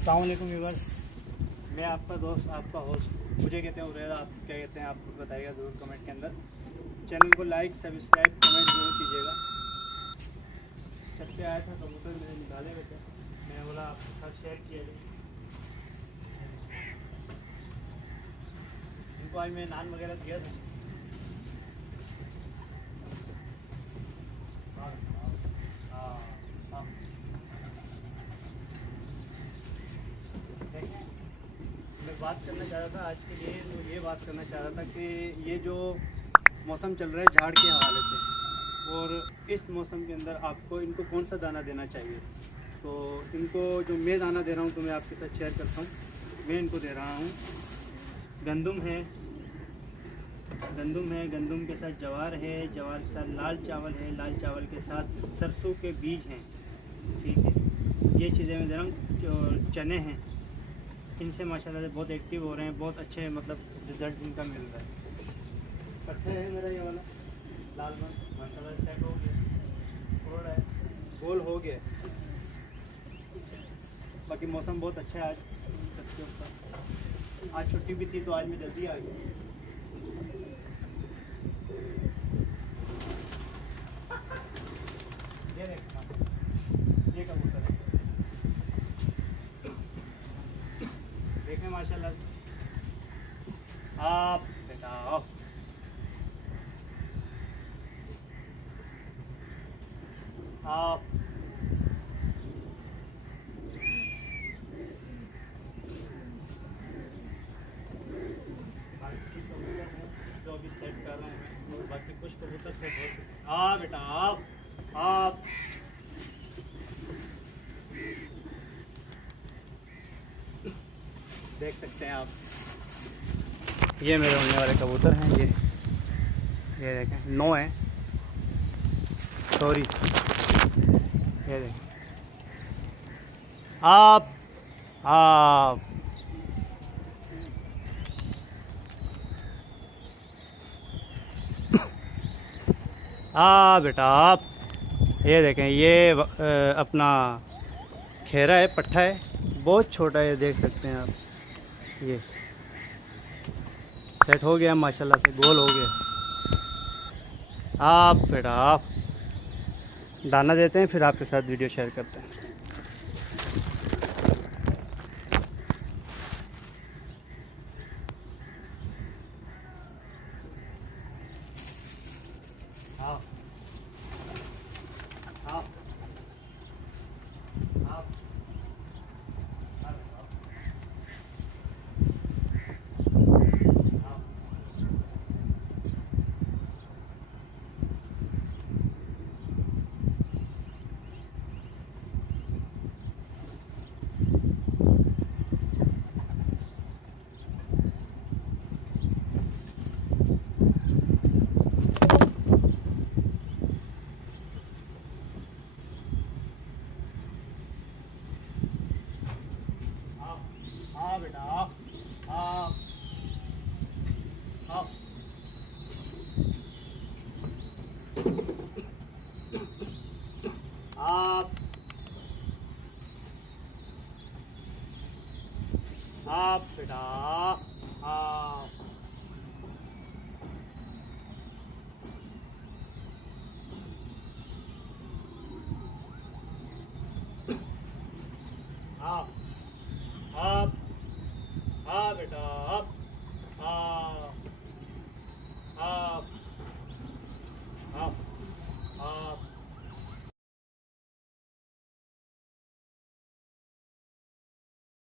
अस्सलाम वालेकुम व्यूअर्स, मैं आपका दोस्त, आपका होस्ट, मुझे कहते हैं उरेरा। आप क्या कहते हैं आप बताइएगा ज़रूर कमेंट के अंदर। चैनल को लाइक, सब्सक्राइब, कमेंट ज़रूर कीजिएगा। छत पे आया था कबूतर मेरे निकाले हुए थे, मैं बोला आपके साथ शेयर किया जाए। इनको आज मैं नान वगैरह दिया था। हाँ हाँ, देखें, मैं बात करना चाह रहा था आज के लिए, तो ये बात करना चाह रहा था कि ये जो मौसम चल रहा है झाड़ के हवाले से, और इस मौसम के अंदर आपको इनको कौन सा दाना देना चाहिए। तो इनको जो मैं दाना दे रहा हूँ तो मैं आपके साथ शेयर करता हूँ। मैं इनको दे रहा हूँ गंदम है, गंदम के साथ जवार है, जवार के साथ लाल चावल है, लाल चावल के साथ सरसों के बीज हैं। ठीक है, ये चीज़ें मैं दे रहा हूँ। जो चने हैं, इनसे माशाल्लाह से बहुत एक्टिव हो रहे हैं, बहुत अच्छे मतलब रिजल्ट इनका मिल रहा है। पत्थर है मेरा ये वाला लाल रंग, माशाल्लाह सेट हो गया, थोड़ा है गोल हो गया। बाकी मौसम बहुत अच्छा है आज सबके ऊपर। आज छुट्टी भी थी तो आज मैं जल्दी आ गया। ये देखना, ये कबूतर है, देखें माशाल्लाह। आप बेटा आओ, आप बाकी कबूतर हैं जो अभी सेट कर रहे हैं, और बाकी कुछ कबूतर सेट हो चुके हैं। बेटा आप देख सकते हैं आप, ये मेरे उड़ने वाले कबूतर हैं। ये देखें, 9 हैं, सॉरी। ये देखें आप बेटा आप, ये देखें, ये अपना खेरा है, पट्ठा है, बहुत छोटा है, देख सकते हैं आप। ये सेट हो गया माशाल्लाह से, गोल हो गया। आप बेटा आप, दाना देते हैं फिर आपके साथ वीडियो शेयर करते हैं। आप आप आप बेटा आप आप आप आप बेटा आप आप बेटा आप